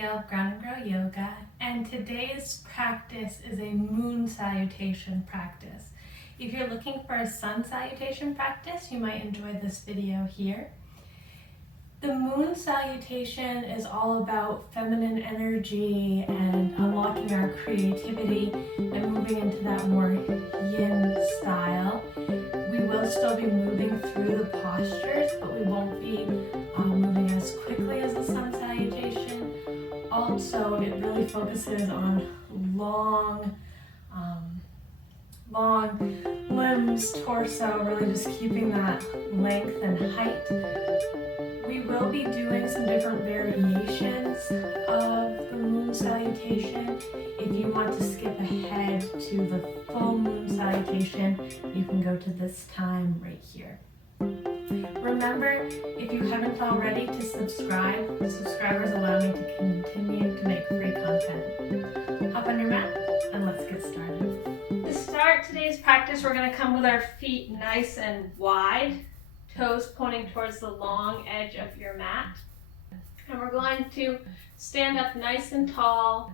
Abigail of Ground and Grow Yoga, and today's practice is a moon salutation practice. If you're looking for a sun salutation practice, you might enjoy this video here. The moon salutation is all about feminine energy and unlocking our creativity and moving into that more yin style. We will still be moving through the postures, but we won't be moving as quickly as the sun salutation. Also, it really focuses on long limbs, torso, really just keeping that length and height. We will be doing some different variations of the moon salutation. If you want to skip ahead to the full moon salutation, you can go to this time right here. Remember, if you haven't already, to subscribe. Subscribers allow me to continue to make free content. Hop on your mat and let's get started. To start today's practice, we're going to come with our feet nice and wide, toes pointing towards the long edge of your mat. And we're going to stand up nice and tall,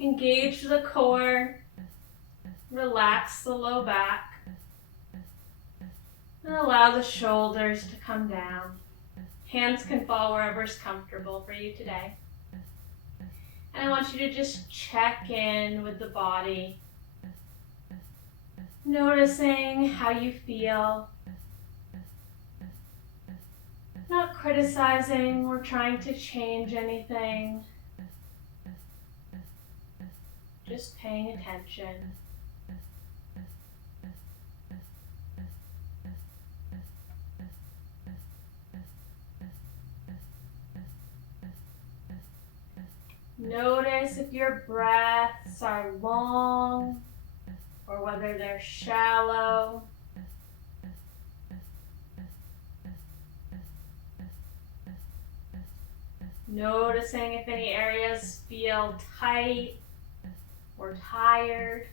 engage the core, relax the low back, and allow the shoulders to come down. Hands can fall wherever is comfortable for you today. And I want you to just check in with the body, noticing how you feel, not criticizing or trying to change anything, just paying attention. Notice if your breaths are long or whether they're shallow. Noticing if any areas feel tight or tired.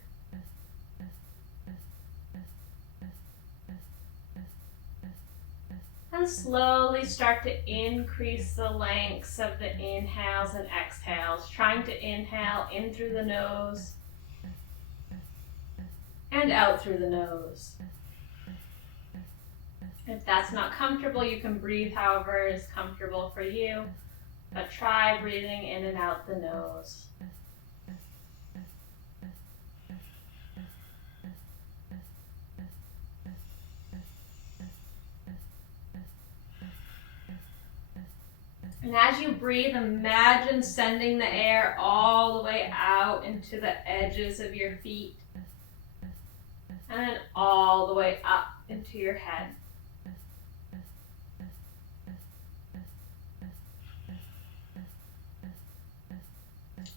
And slowly start to increase the lengths of the inhales and exhales, trying to inhale in through the nose and out through the nose. If that's not comfortable, you can breathe however is comfortable for you, but try breathing in and out the nose. And as you breathe, imagine sending the air all the way out into the edges of your feet and then all the way up into your head.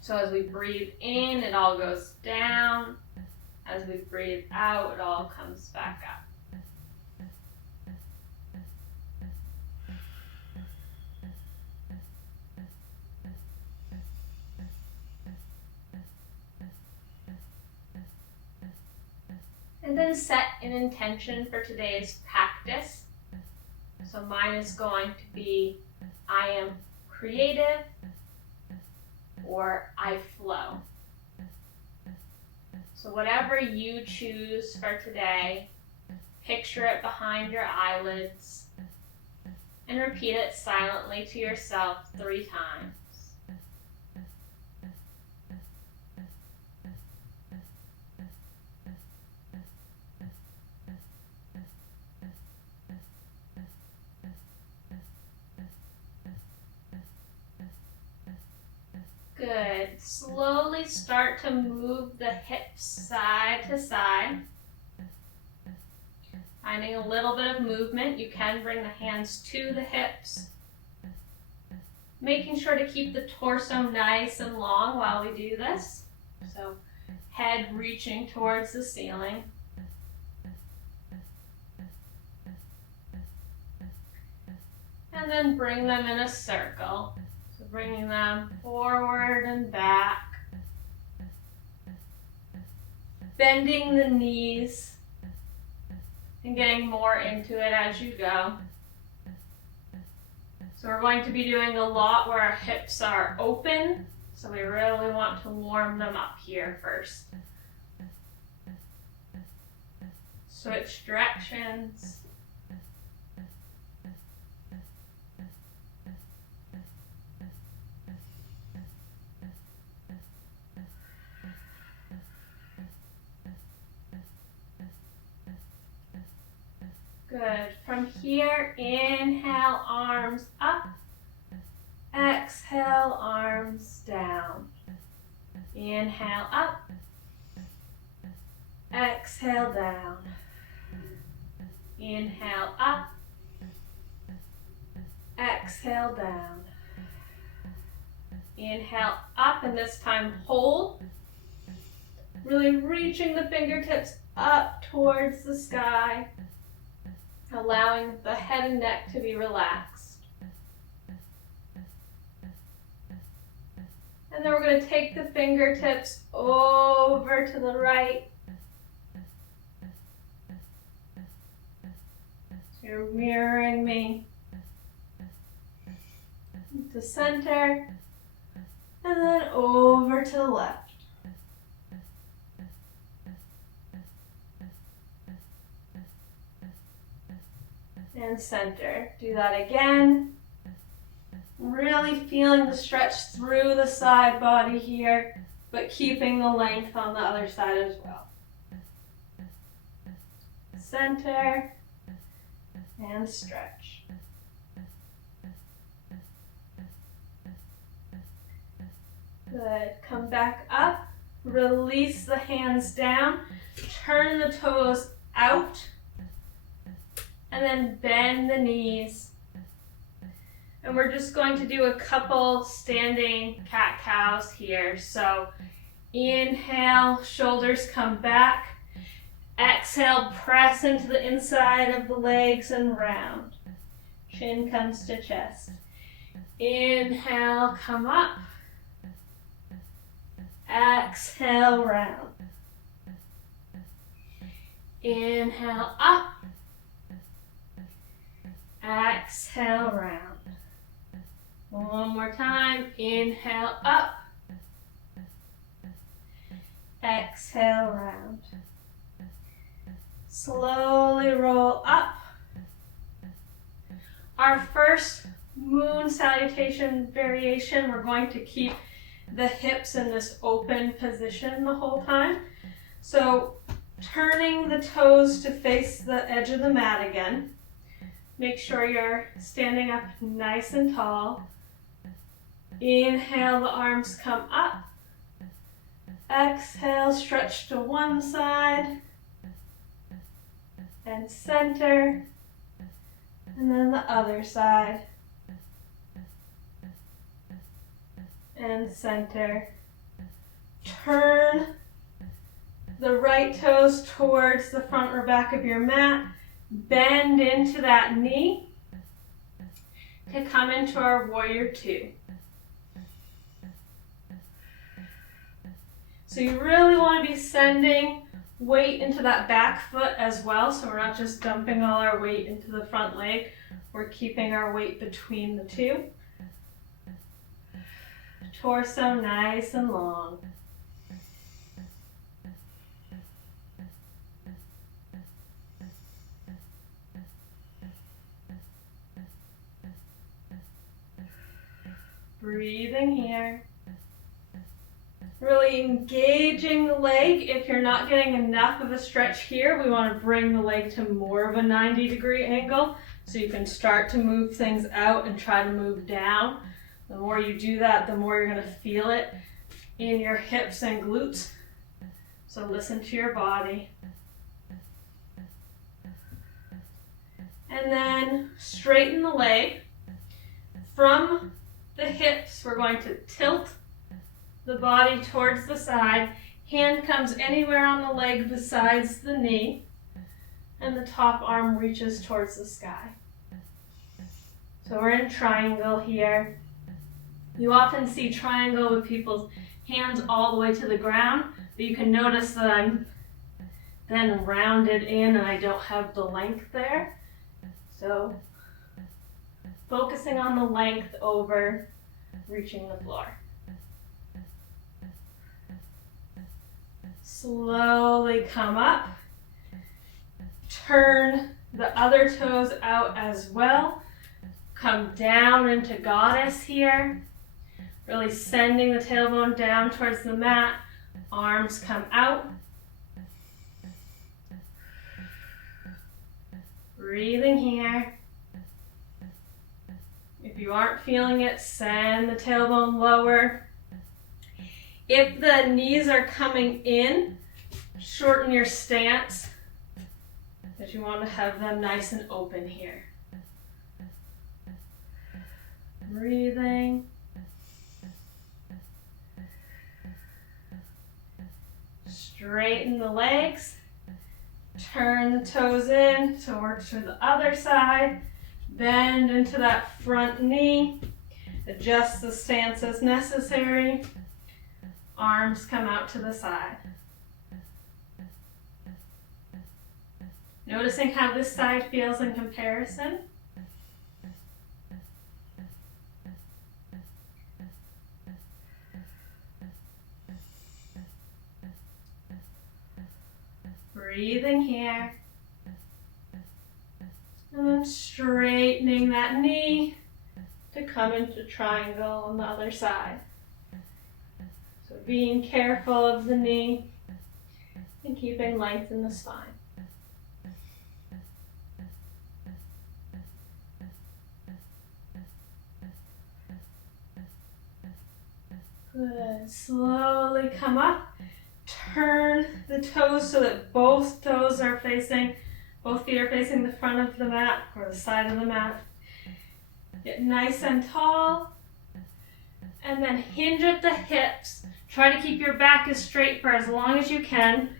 So as we breathe in, it all goes down. As we breathe out, it all comes back up. And then set an intention for today's practice. So mine is going to be, I am creative, or I flow. So whatever you choose for today, picture it behind your eyelids and repeat it silently to yourself 3 times. Good. Slowly start to move the hips side to side. Finding a little bit of movement, you can bring the hands to the hips. Making sure to keep the torso nice and long while we do this. So head reaching towards the ceiling. And then bring them in a circle. So bringing them forward and back. Bending the knees and getting more into it as you go. So we're going to be doing a lot where our hips are open, so we really want to warm them up here first. Switch directions. Good. From here, inhale, arms up. Exhale, arms down. Inhale up. Exhale down. Inhale up. Exhale down. Inhale up, and this time hold. Really reaching the fingertips up towards the sky, allowing the head and neck to be relaxed. And then we're going to take the fingertips over to the right. So you're mirroring me. To center. And then over to the left. And center. Do that again. Really feeling the stretch through the side body here, but keeping the length on the other side as well. Center and stretch. Good. Come back up. Release the hands down. Turn the toes out. And then bend the knees. And we're just going to do a couple standing cat-cows here. So inhale, shoulders come back. Exhale, press into the inside of the legs and round. Chin comes to chest. Inhale, come up. Exhale, round. Inhale, up. Exhale, round. One more time. Inhale, up. Exhale, round. Slowly roll up. Our first moon salutation variation, we're going to keep the hips in this open position the whole time. So turning the toes to face the edge of the mat again. Make sure you're standing up nice and tall. Inhale, the arms come up. Exhale, stretch to one side. And center. And then the other side. And center. Turn the right toes towards the front or back of your mat. Bend into that knee to come into our warrior two. So you really want to be sending weight into that back foot as well, so we're not just dumping all our weight into the front leg, we're keeping our weight between the two. Torso nice and long. Breathing here. Really engaging the leg. If you're not getting enough of a stretch here, we want to bring the leg to more of a 90-degree angle. So you can start to move things out and try to move down. The more you do that, the more you're going to feel it in your hips and glutes. So listen to your body. And then straighten the leg. From the hips, we're going to tilt the body towards the side. Hand comes anywhere on the leg besides the knee. And the top arm reaches towards the sky. So we're in triangle here. You often see triangle with people's hands all the way to the ground, but you can notice that I'm then rounded in and I don't have the length there. So Focusing on the length over reaching the floor. Slowly come up. Turn the other toes out as well. Come down into goddess here. Really sending the tailbone down towards the mat. Arms come out. Breathing here. If you aren't feeling it, send the tailbone lower. If the knees are coming in, shorten your stance, because you want to have them nice and open here. Breathing. Straighten the legs. Turn the toes in to work to the other side. Bend into that front knee. Adjust the stance as necessary. Arms come out to the side. Noticing how this side feels in comparison. Breathing here. And then straightening that knee to come into triangle on the other side. So being careful of the knee and keeping length in the spine. Good. Slowly come up. Turn the toes so that both feet are facing the front of the mat or the side of the mat. Get nice and tall. And then hinge at the hips. Try to keep your back as straight for as long as you can.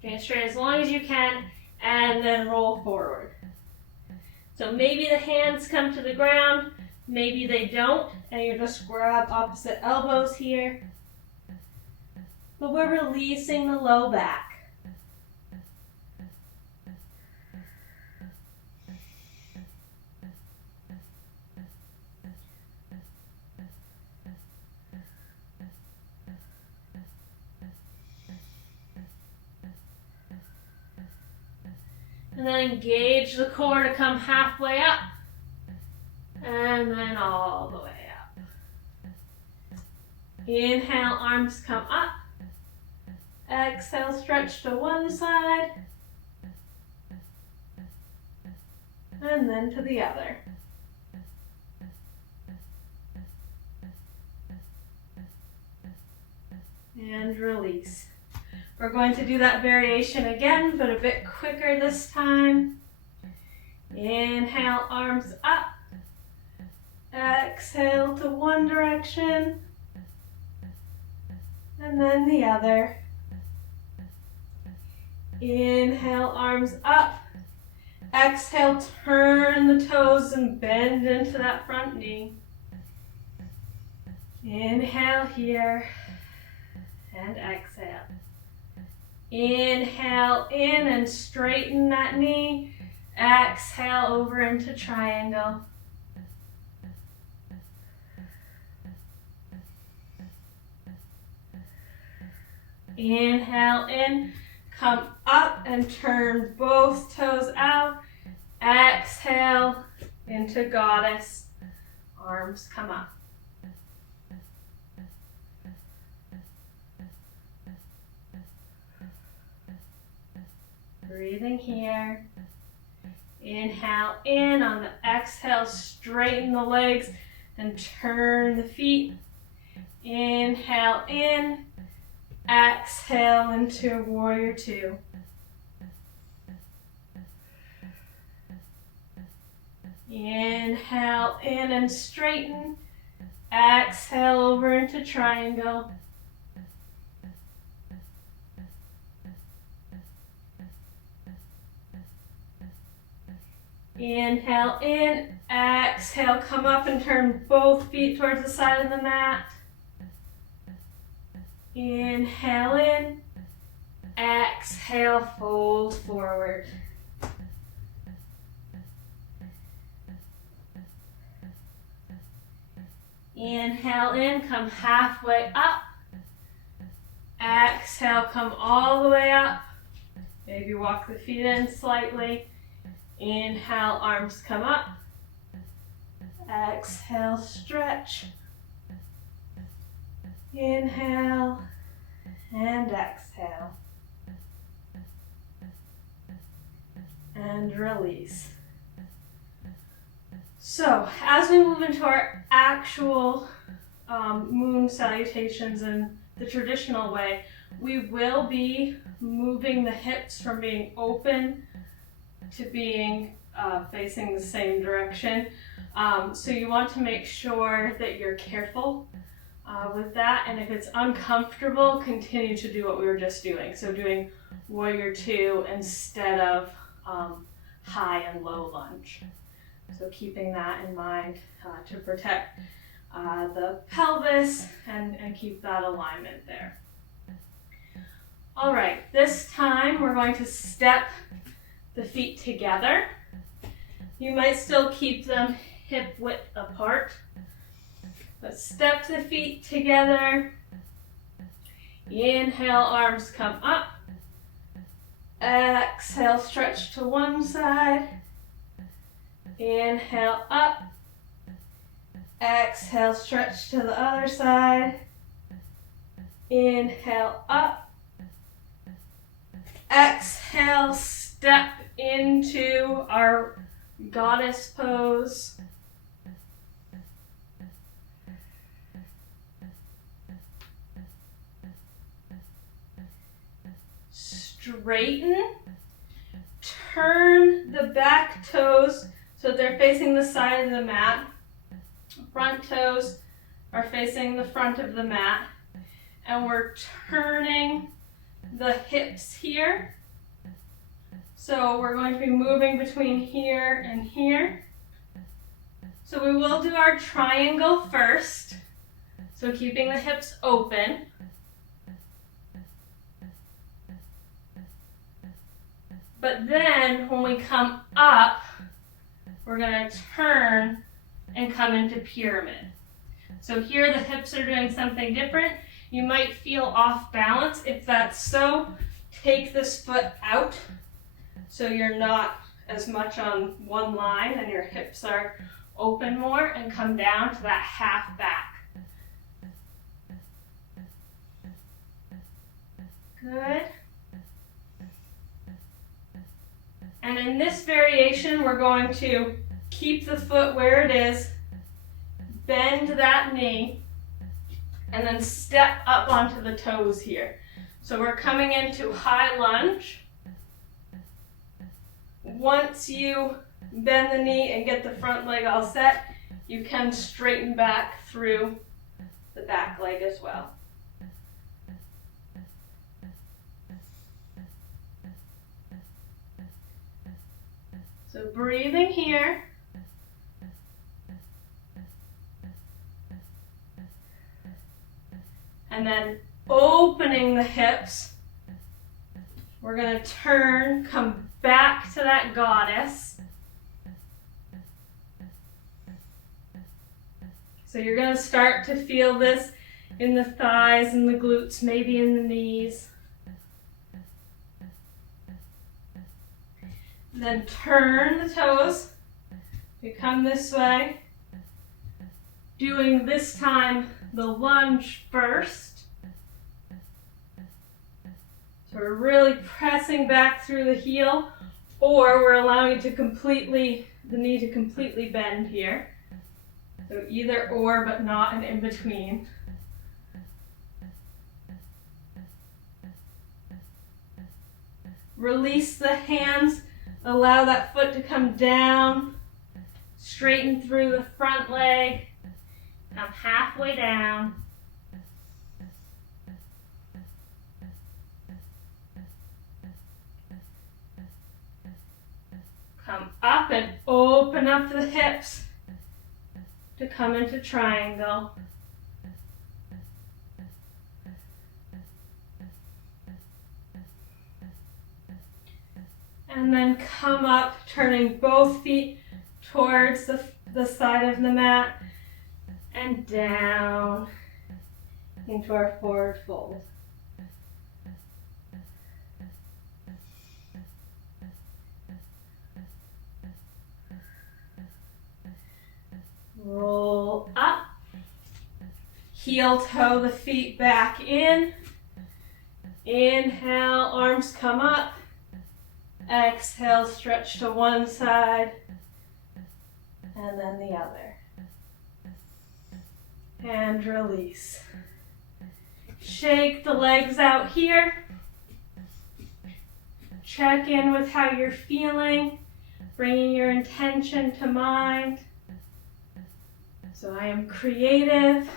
Keeping it straight as long as you can, and then roll forward. So maybe the hands come to the ground, maybe they don't, and you just grab opposite elbows here. But we're releasing the low back. And then engage the core to come halfway up. And then all the way up. Inhale, arms come up. Exhale, stretch to one side. And then to the other. And release. We're going to do that variation again, but a bit quicker this time. Inhale, arms up. Exhale to one direction. And then the other. Inhale, arms up. Exhale, turn the toes and bend into that front knee. Inhale here. And exhale. Inhale in and straighten that knee. Exhale over into triangle. Inhale in, come up and turn both toes out. Exhale into goddess. Arms come up. Breathing here. Inhale in. On the exhale, straighten the legs and turn the feet. Inhale in. Exhale into warrior two. Inhale in and straighten. Exhale over into triangle. Inhale in, exhale, come up and turn both feet towards the side of the mat. Inhale in, exhale, fold forward. Inhale in, come halfway up. Exhale, come all the way up. Maybe walk the feet in slightly. Inhale, arms come up. Exhale, stretch. Inhale and exhale. And release. So, as we move into our actual moon salutations in the traditional way, we will be moving the hips from being open to being facing the same direction. So you want to make sure that you're careful with that, and if it's uncomfortable, continue to do what we were just doing. So doing warrior two instead of high and low lunge. So keeping that in mind to protect the pelvis and keep that alignment there. All right, this time we're going to step the feet together. You might still keep them hip width apart, but step the feet together. Inhale, arms come up. Exhale, stretch to one side. Inhale, up. Exhale, stretch to the other side. Inhale, up. Exhale, step into our goddess pose. Straighten. Turn the back toes so that they're facing the side of the mat. Front toes are facing the front of the mat. And we're turning the hips here. So we're going to be moving between here and here. So we will do our triangle first. So keeping the hips open. But then when we come up, we're going to turn and come into pyramid. So here the hips are doing something different. You might feel off balance. If that's so, take this foot out so you're not as much on one line and your hips are open more, and come down to that half back. Good. And in this variation, we're going to keep the foot where it is, bend that knee, and then step up onto the toes here. So we're coming into high lunge. Once you bend the knee and get the front leg all set, you can straighten back through the back leg as well. So breathing here. And then opening the hips. We're going to turn, come back to that goddess. So you're going to start to feel this in the thighs and the glutes, maybe in the knees. Then turn the toes. You come this way. Doing this time the lunge first. So we're really pressing back through the heel, or we're allowing it to the knee to completely bend here. So either or, but not an in-between. Release the hands, allow that foot to come down, straighten through the front leg, come halfway down. Come up and open up the hips to come into triangle. And then come up, turning both feet towards the side of the mat and down into our forward fold. Roll up. Heel toe the feet back in. Inhale, arms come up. Exhale, stretch to one side and then the other. And release. Shake the legs out here. Check in with how you're feeling, bringing your intention to mind. So I am creative.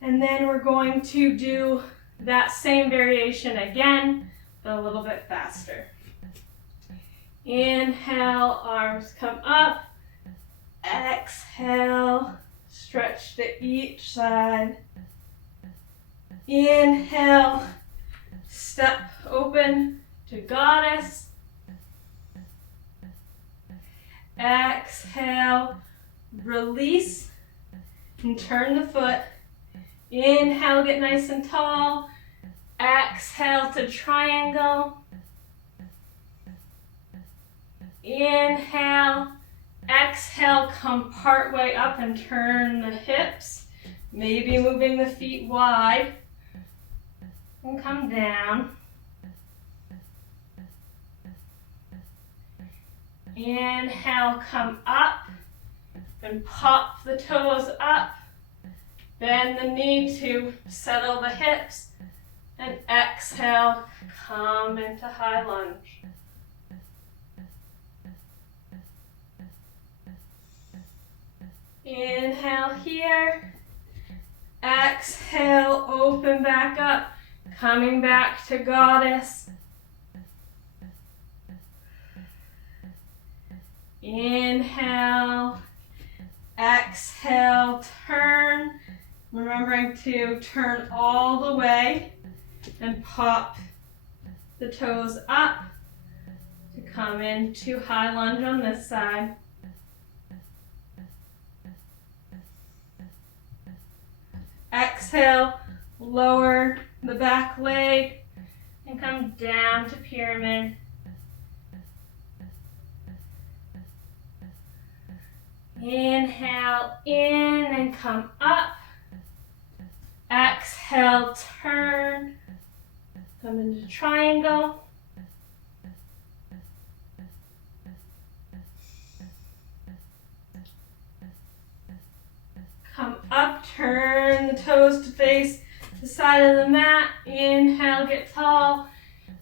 And then we're going to do that same variation again, but a little bit faster. Inhale, arms come up. Exhale, stretch to each side. Inhale, step open to goddess. Exhale, release and turn the foot. Inhale, get nice and tall. Exhale to triangle. Inhale, exhale, come part way up and turn the hips. Maybe moving the feet wide. And come down. Inhale, come up. And pop the toes up. Bend the knee to settle the hips. And exhale, come into high lunge. Inhale here. Exhale, open back up. Coming back to goddess. Inhale. Exhale, turn. Remembering to turn all the way and pop the toes up to come into high lunge on this side. Exhale, lower the back leg and come down to pyramid. Inhale in and come up. Exhale, turn. Come into triangle. Come up, turn the toes to face the side of the mat. Inhale, get tall.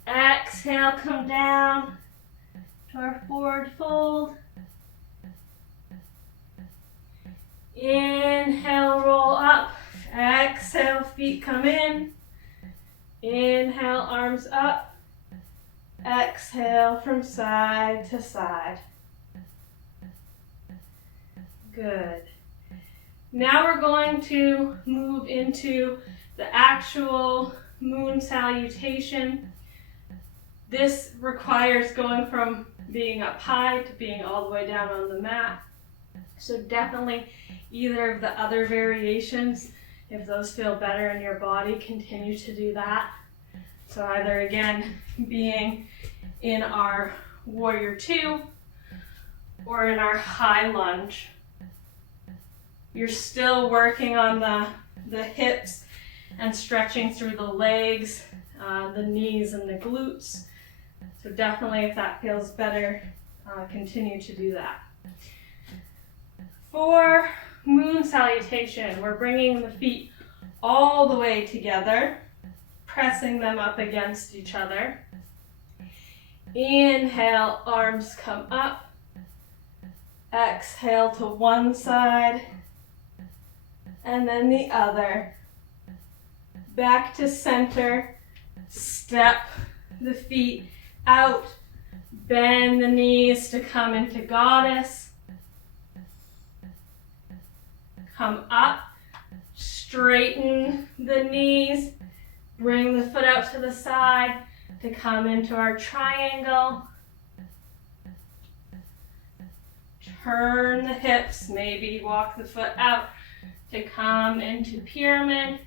Exhale, come down to our forward fold. Inhale, roll up. Exhale, feet come in. Inhale, arms up. Exhale from side to side. Good. Now we're going to move into the actual moon salutation. This requires going from being up high to being all the way down on the mat. So definitely either of the other variations, if those feel better in your body, continue to do that. So either again being in our warrior two or in our high lunge. You're still working on the hips and stretching through the legs, the knees and the glutes. So definitely if that feels better, continue to do that. For moon salutation, we're bringing the feet all the way together, pressing them up against each other. Inhale, arms come up. Exhale to one side and then the other. Back to center. Step the feet out. Bend the knees to come into goddess. Come up. Straighten the knees. Bring the foot out to the side to come into our triangle. Turn the hips, maybe walk the foot out to come into pyramid.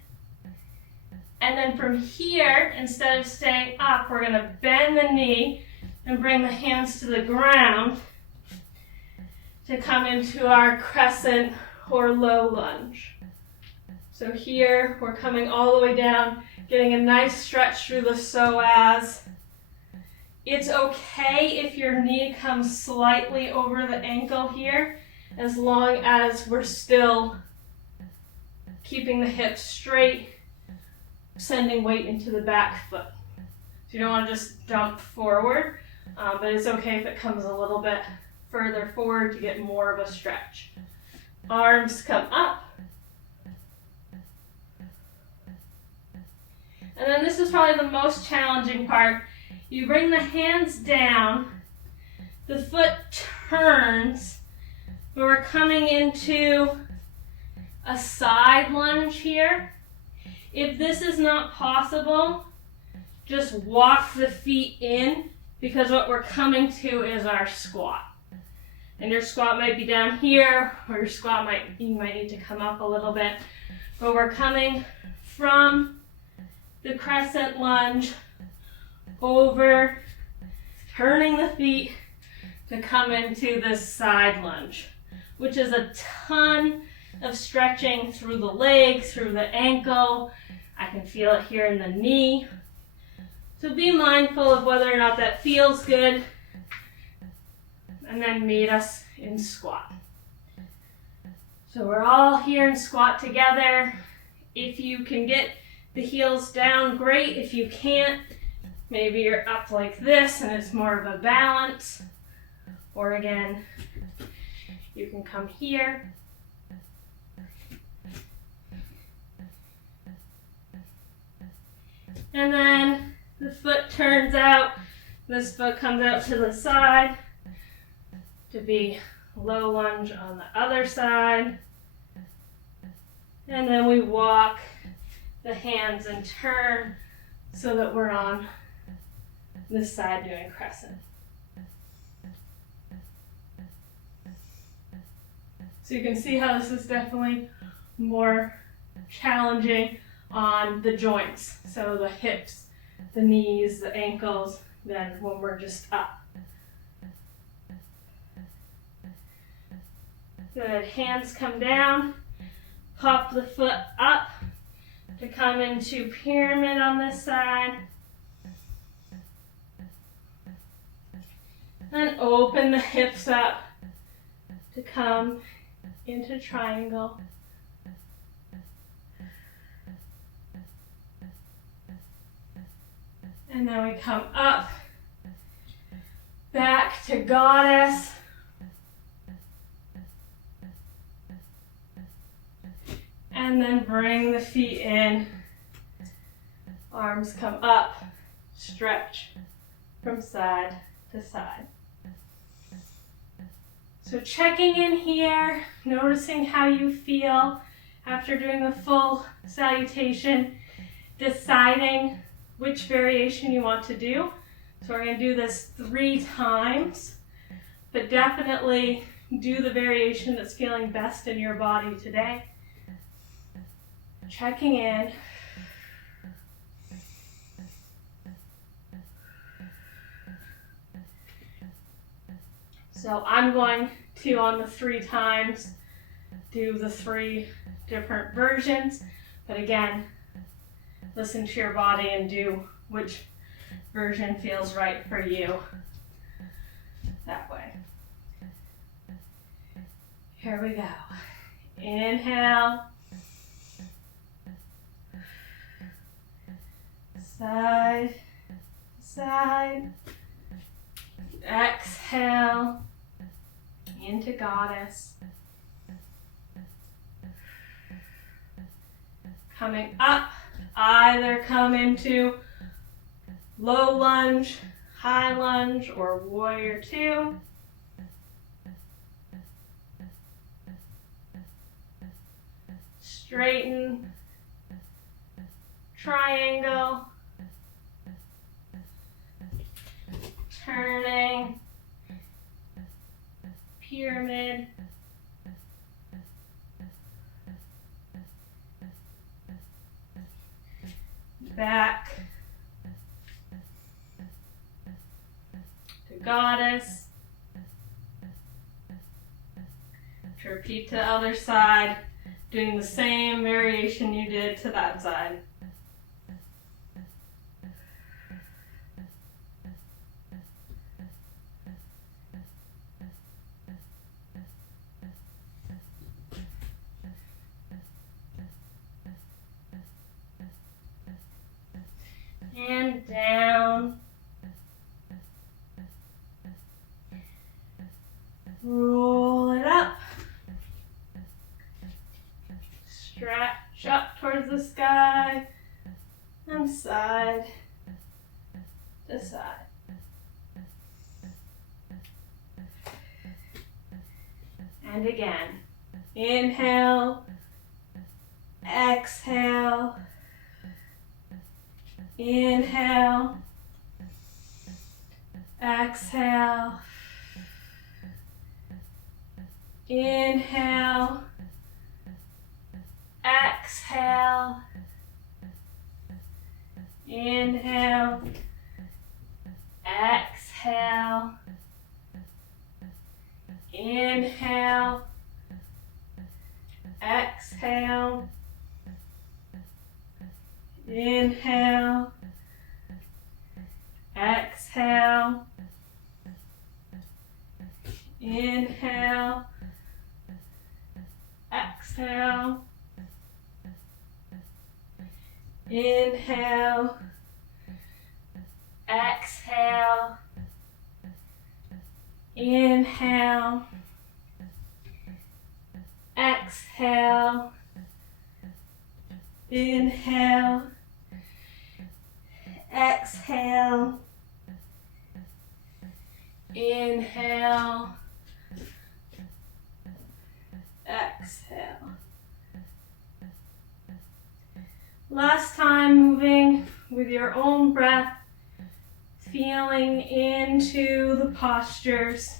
And then from here, instead of staying up, we're gonna bend the knee and bring the hands to the ground to come into our crescent or low lunge. So here, we're coming all the way down, getting a nice stretch through the psoas. It's okay if your knee comes slightly over the ankle here, as long as we're still keeping the hips straight, sending weight into the back foot. So you don't want to just dump forward, but it's okay if it comes a little bit further forward to get more of a stretch. Arms come up. And then this is probably the most challenging part. You bring the hands down, the foot turns, but we're coming into a side lunge here. If this is not possible, just walk the feet in, because what we're coming to is our squat. And your squat might be down here, or your squat you might need to come up a little bit, but we're coming from the crescent lunge over, turning the feet to come into this side lunge, which is a ton of stretching through the leg, through the ankle. I can feel it here in the knee. So be mindful of whether or not that feels good, and then meet us in squat. So we're all here in squat together. If you can get the heels down, great. If you can't, maybe you're up like this and it's more of a balance. Or again, you can come here. And then the foot turns out, this foot comes out to the side to be low lunge on the other side. And then we walk the hands and turn so that we're on this side doing crescent. So you can see how this is definitely more challenging on the joints, so the hips, the knees, the ankles, than when we're just up. Good, hands come down, pop the foot up to come into pyramid on this side. And open the hips up to come into triangle. And then we come up, back to goddess. And then bring the feet in. Arms come up, stretch from side to side. So checking in here, noticing how you feel after doing the full salutation, deciding which variation you want to do. So we're going to do this 3 times, but definitely do the variation that's feeling best in your body today. Checking in. So I'm going to, on the 3 times, do the 3 different versions, but again, listen to your body and do which version feels right for you that way. Here we go. Inhale. Side, side. Exhale into goddess. Coming up, either come into low lunge, high lunge, or warrior 2. Straighten, triangle, turning, pyramid. Back to goddess. To repeat to the other side, doing the same variation you did to that side. And down. Roll it up. Stretch up towards the sky. And side to side. And again. Inhale. Exhale. Inhale. Exhale. Inhale. Exhale. Inhale. Exhale. Inhale. Exhale. Inhale. Exhale. Inhale. Exhale. Inhale. Exhale. Inhale. Exhale. Inhale. Exhale. Inhale. Exhale. Last time, moving with your own breath, feeling into the postures.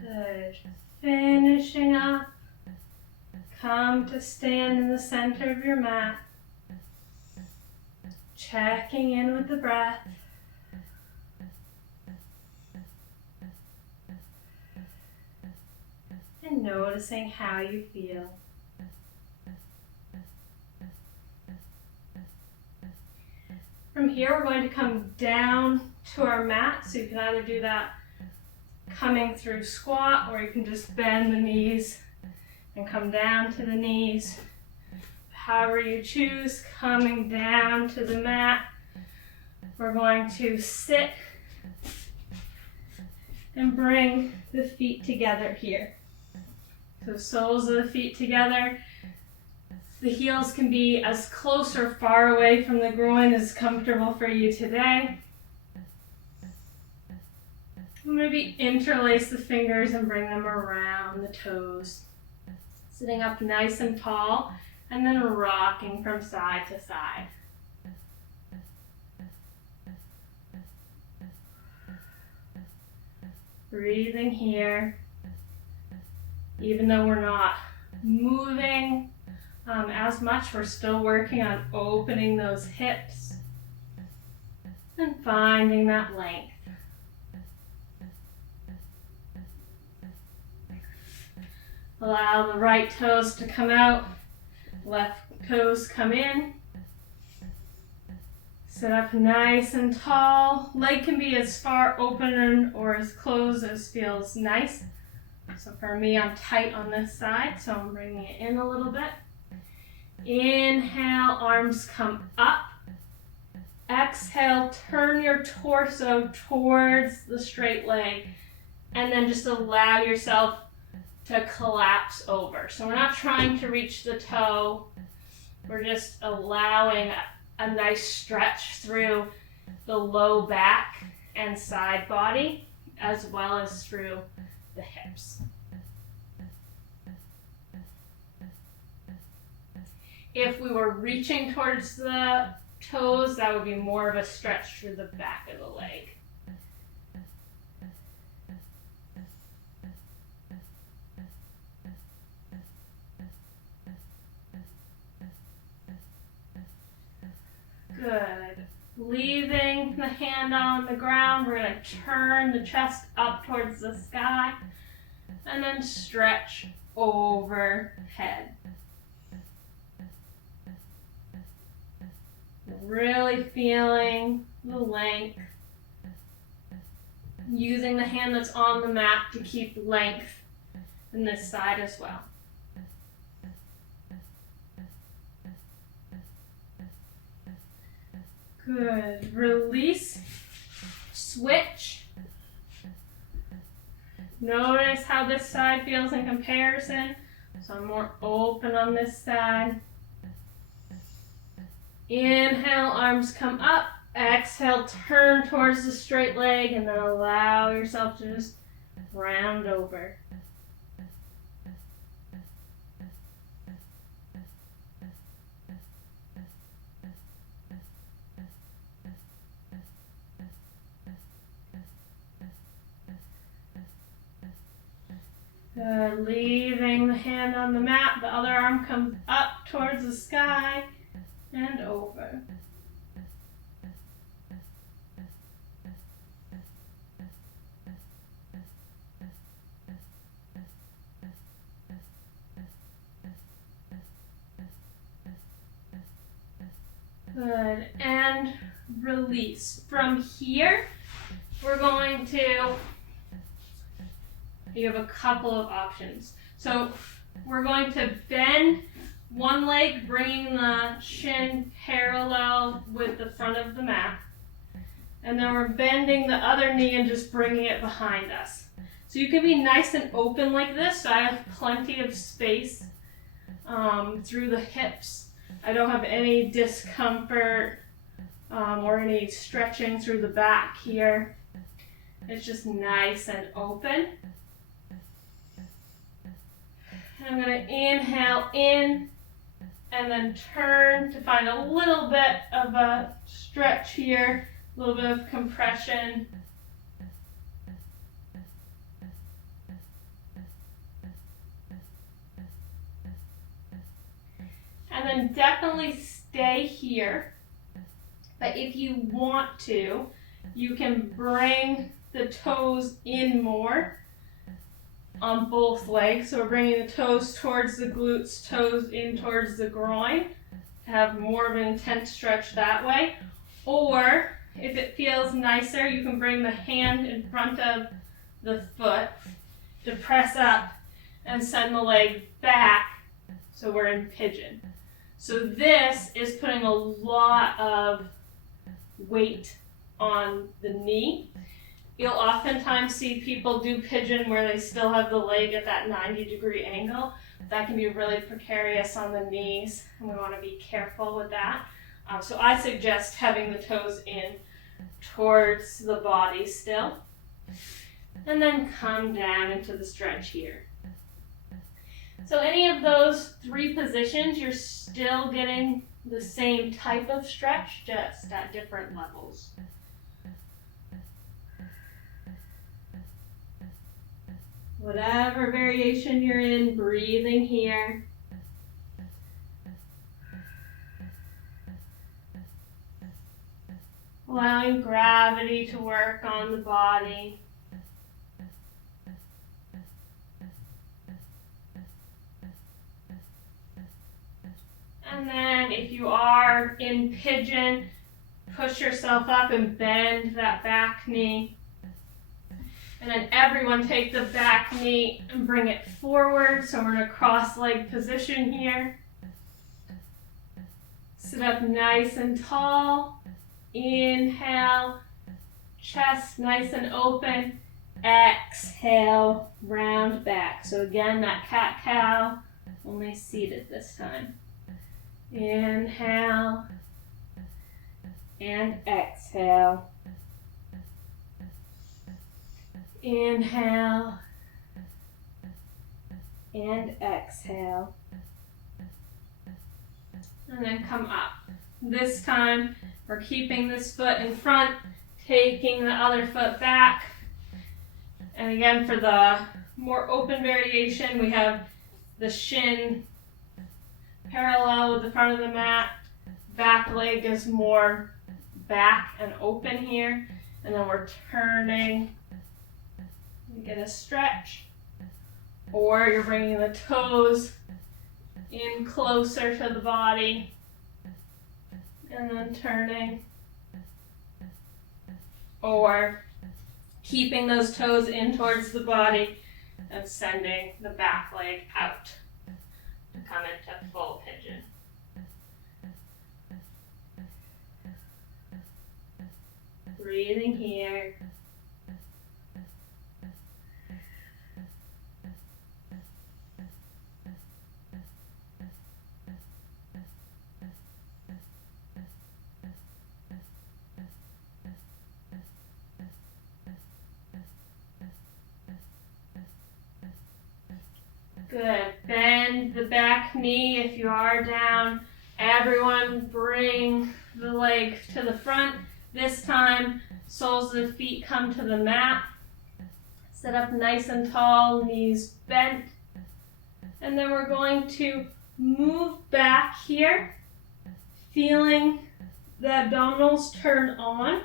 Good. Finishing up. Come to stand in the center of your mat. Checking in with the breath. And noticing how you feel. From here, we're going to come down to our mat. So you can either do that coming through squat, or you can just bend the knees and come down to the knees. However you choose, coming down to the mat, we're going to sit and bring the feet together here. So soles of the feet together. The heels can be as close or far away from the groin as comfortable for you today. Maybe interlace the fingers and bring them around the toes. Sitting up nice and tall, and then rocking from side to side. Breathing here. Even though we're not moving as much, we're still working on opening those hips and finding that length. Allow the right toes to come out, left toes come in. Sit up nice and tall. Leg can be as far open or as closed as feels nice. So for me, I'm tight on this side, so I'm bringing it in a little bit. Inhale, arms come up. Exhale, turn your torso towards the straight leg, and then just allow yourself to collapse over. So we're not trying to reach the toe, we're just allowing a nice stretch through the low back and side body, as well as through the hips. If we were reaching towards the toes, that would be more of a stretch through the back of the leg. Good. Leaving the hand on the ground, we're going to turn the chest up towards the sky and then stretch overhead. Really feeling the length. Using the hand that's on the mat to keep length in this side as well. Good. Release. Switch. Notice how this side feels in comparison. So I'm more open on this side. Inhale, arms come up. Exhale, turn towards the straight leg, and then allow yourself to just round over. Good. Leaving the hand on the mat, the other arm comes up towards the sky and over. Good. And release. From here, we're going to, you have a couple of options. So we're going to bend one leg, bringing the shin parallel with the front of the mat. And then we're bending the other knee and just bringing it behind us. So you can be nice and open like this. So I have plenty of space through the hips. I don't have any discomfort or any stretching through the back here. It's just nice and open. I'm going to inhale in and then turn to find a little bit of a stretch here, a little bit of compression. And then definitely stay here. But if you want to, you can bring the toes in more on both legs. So we're bringing the toes towards the glutes, toes in towards the groin to have more of an intense stretch that way. Or if it feels nicer, you can bring the hand in front of the foot to press up and send the leg back so we're in pigeon. So this is putting a lot of weight on the knee. You'll oftentimes see people do pigeon where they still have the leg at that 90-degree angle. That can be really precarious on the knees, and we want to be careful with that. So I suggest having the toes in towards the body still. And then come down into the stretch here. So any of those three positions, you're still getting the same type of stretch, just at different levels. Whatever variation you're in, breathing here. Allowing gravity to work on the body. And then if you are in pigeon, push yourself up and bend that back knee. And then everyone take the back knee and bring it forward. So we're in a cross-leg position here. Sit up nice and tall. Inhale, chest nice and open. Exhale, round back. So again, that cat-cow, only seated this time. Inhale and exhale. Inhale and exhale. And then come up. This time, we're keeping this foot in front, taking the other foot back. And again, for the more open variation, we have the shin parallel with the front of the mat. Back leg is more back and open here. And then we're turning. You get a stretch. Or you're bringing the toes in closer to the body. And then turning. Or keeping those toes in towards the body and sending the back leg out to come into full pigeon. Breathing here. Good. Bend the back knee if you are down. Everyone bring the leg to the front. This time, soles of the feet come to the mat. Sit up nice and tall, knees bent. And then we're going to move back here, feeling the abdominals turn on.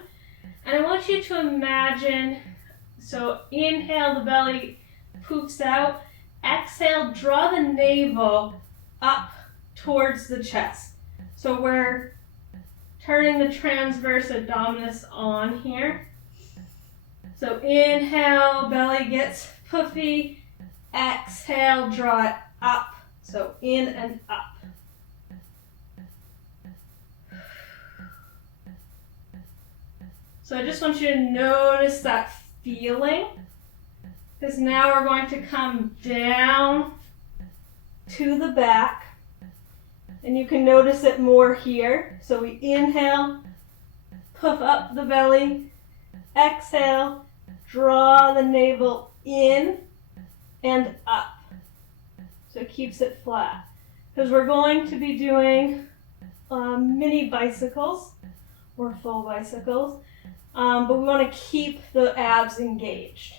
And I want you to imagine, so inhale, the belly poops out. Exhale, draw the navel up towards the chest. So we're turning the transverse abdominis on here. So inhale, belly gets puffy. Exhale, draw it up. So in and up. So I just want you to notice that feeling. Because now we're going to come down to the back. And you can notice it more here. So we inhale, puff up the belly. Exhale, draw the navel in and up. So it keeps it flat. Because we're going to be doing mini bicycles or full bicycles. But we want to keep the abs engaged.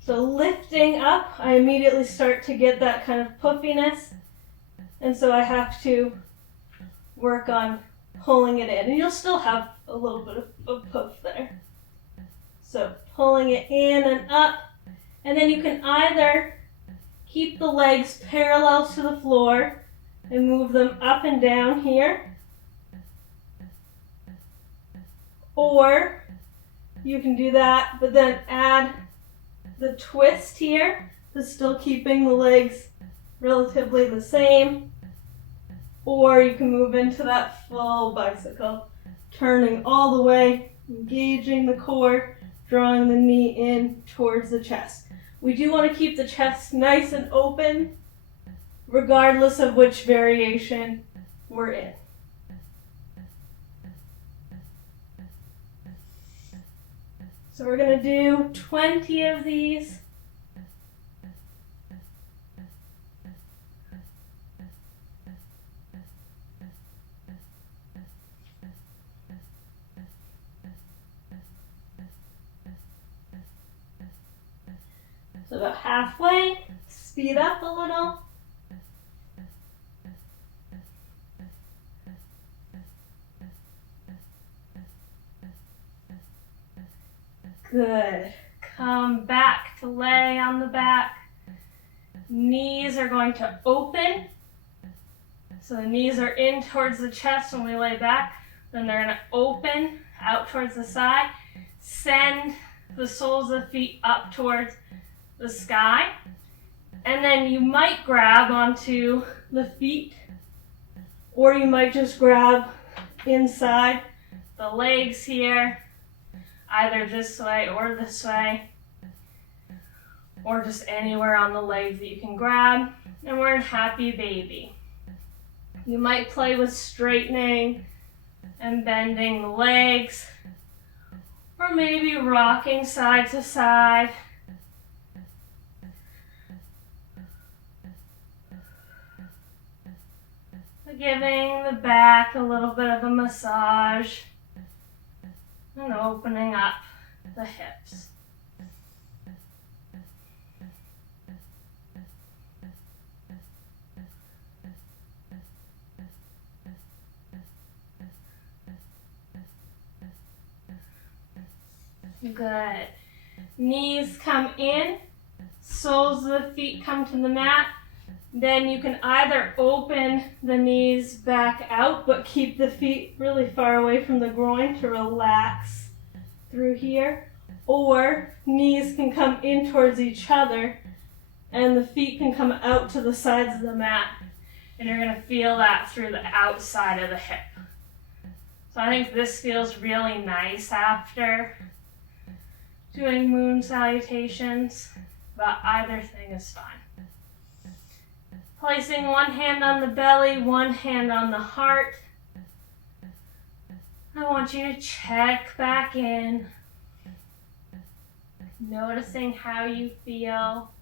So lifting up, I immediately start to get that kind of puffiness. And so I have to work on pulling it in. And you'll still have a little bit of puff there. So pulling it in and up. And then you can either keep the legs parallel to the floor and move them up and down here. Or you can do that, but then add the twist here, but still keeping the legs relatively the same. Or you can move into that full bicycle, turning all the way, engaging the core, drawing the knee in towards the chest. We do want to keep the chest nice and open, regardless of which variation we're in. So we're going to do 20 of these. So about halfway, speed up a little. Good. Come back to lay on the back. Knees are going to open. So the knees are in towards the chest when we lay back. Then they're going to open out towards the side. Send the soles of the feet up towards the sky. And then you might grab onto the feet, or you might just grab inside the legs here, either this way, or just anywhere on the legs that you can grab. And we're in happy baby. You might play with straightening and bending the legs, or maybe rocking side to side. Giving the back a little bit of a massage and opening up the hips. Good. Knees come in, soles of the feet come to the mat. Then you can either open the knees back out, but keep the feet really far away from the groin to relax through here. Or knees can come in towards each other and the feet can come out to the sides of the mat. And you're going to feel that through the outside of the hip. So I think this feels really nice after doing moon salutations, but either thing is fine. Placing one hand on the belly, one hand on the heart. I want you to check back in, noticing how you feel,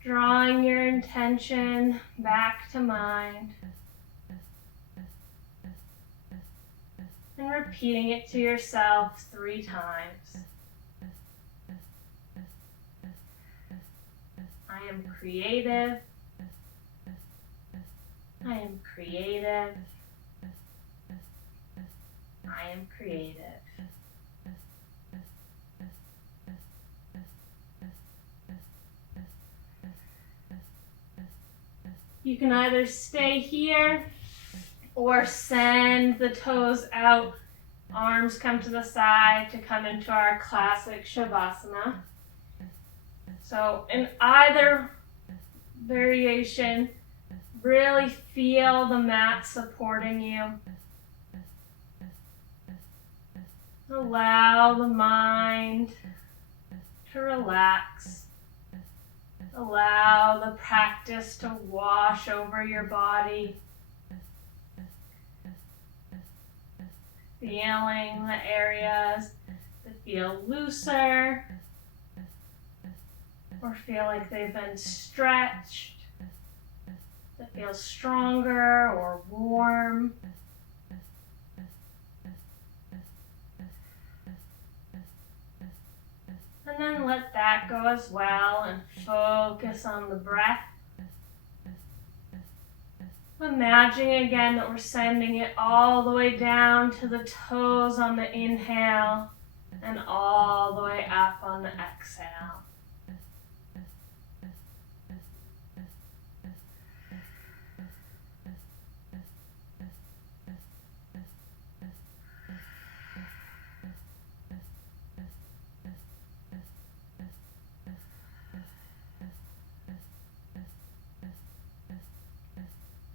drawing your intention back to mind, and repeating it to yourself 3 times. I am creative. I am creative. I am creative. You can either stay here or send the toes out. Arms come to the side to come into our classic Savasana. So in either variation, really feel the mat supporting you. Allow the mind to relax. Allow the practice to wash over your body. Feeling the areas that feel looser or feel like they've been stretched, that feel stronger or warm. And then let that go as well and focus on the breath. Imagining again that we're sending it all the way down to the toes on the inhale and all the way up on the exhale.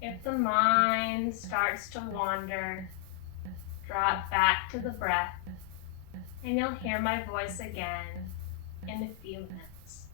If the mind starts to wander, draw it back to the breath, and you'll hear my voice again in a few minutes.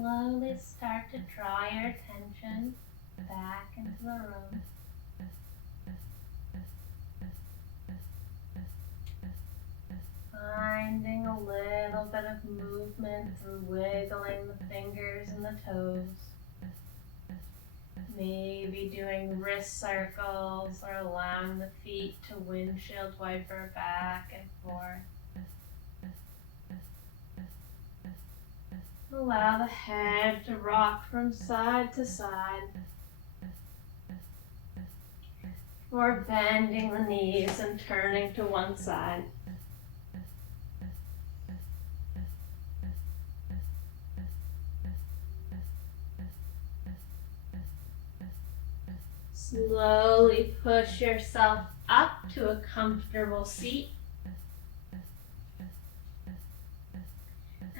Slowly start to draw your attention back into the room. Finding a little bit of movement through wiggling the fingers and the toes. Maybe doing wrist circles or allowing the feet to windshield wiper back and forth. Allow the head to rock from side to side. Or bending the knees and turning to one side. Slowly push yourself up to a comfortable seat.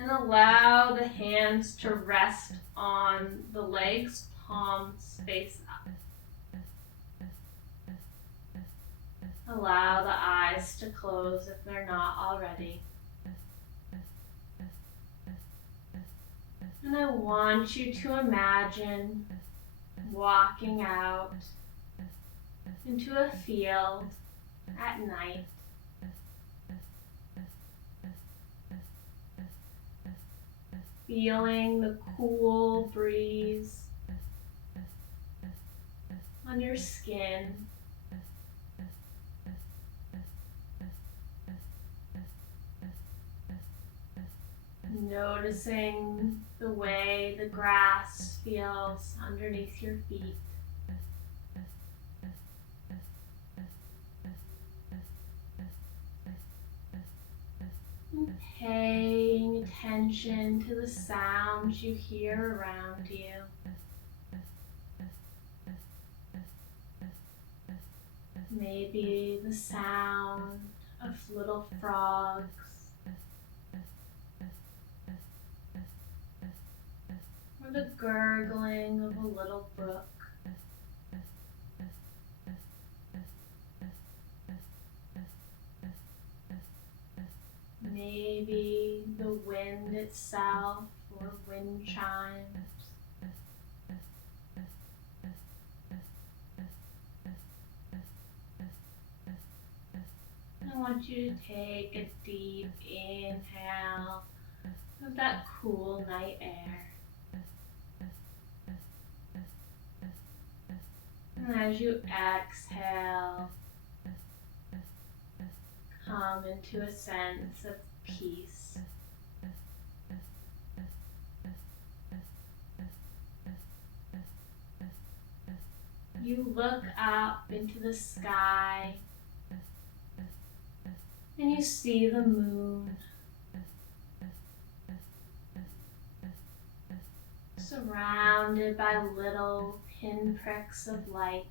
And allow the hands to rest on the legs, palms face up. Allow the eyes to close if they're not already. And I want you to imagine walking out into a field at night. Feeling the cool breeze on your skin. Noticing the way the grass feels underneath your feet. And paying attention to the sounds you hear around you. Maybe the sound of little frogs, or the gurgling of a little brook. Maybe the wind itself or wind chimes. I want you to take a deep inhale of that cool night air. And as you exhale, come into a sense of peace. You look up into the sky and you see the moon surrounded by little pinpricks of light.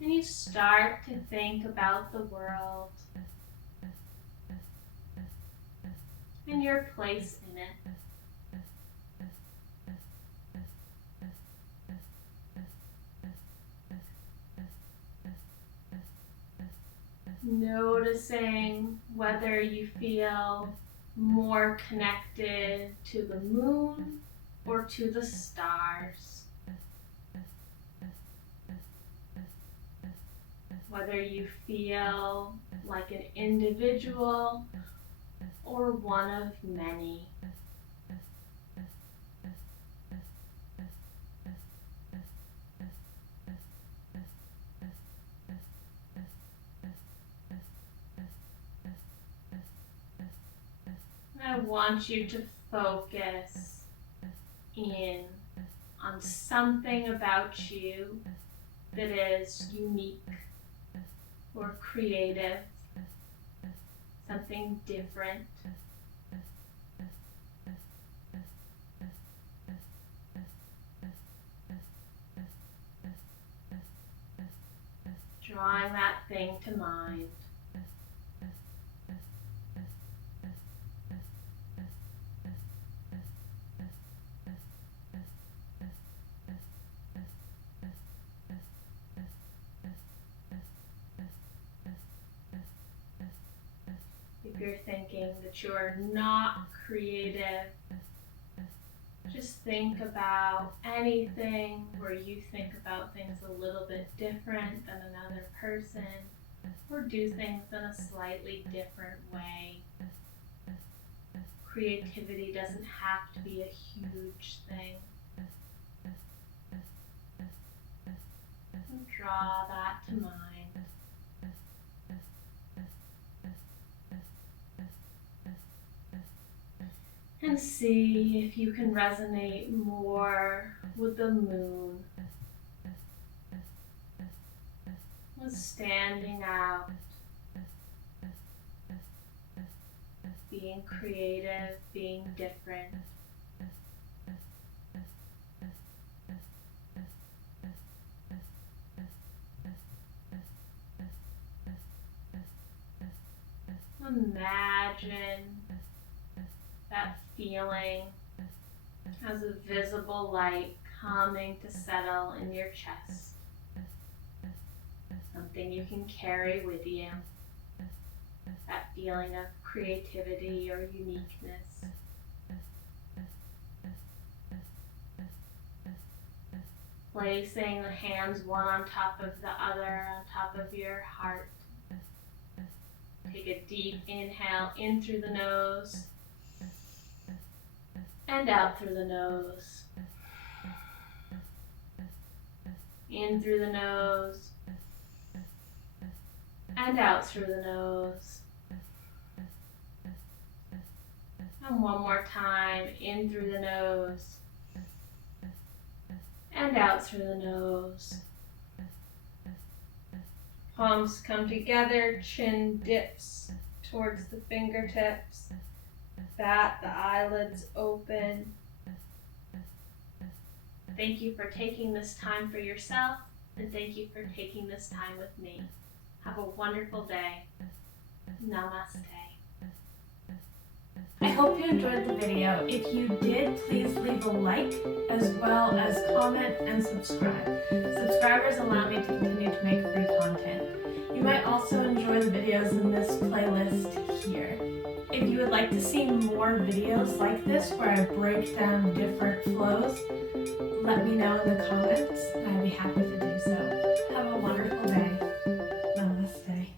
And you start to think about the world and your place in it. Noticing whether you feel more connected to the moon or to the stars. Whether you feel like an individual or one of many. I want you to focus in on something about you that is unique or creative, something different. Drawing that thing to mind. If you're thinking that you're not creative, just think about anything where you think about things a little bit different than another person, or do things in a slightly different way. Creativity doesn't have to be a huge thing. And draw that to mind. And see if you can resonate more with the moon, with standing out, being creative, being different. Imagine that feeling as a visible light coming to settle in your chest. Something you can carry with you. That feeling of creativity or uniqueness. Placing the hands one on top of the other on top of your heart. Take a deep inhale in through the nose and out through the nose. In through the nose and out through the nose. And one more time, in through the nose and out through the nose. Palms come together, chin dips towards the fingertips. Bat the eyelids open. Thank you for taking this time for yourself, and thank you for taking this time with me. Have a wonderful day. Namaste. I hope you enjoyed the video. If you did, please leave a like as well as comment and subscribe. Subscribers allow me to continue to make free content. You might also enjoy the videos in this playlist here. If you would like to see more videos like this where I break down different flows, let me know in the comments and I'd be happy to do so.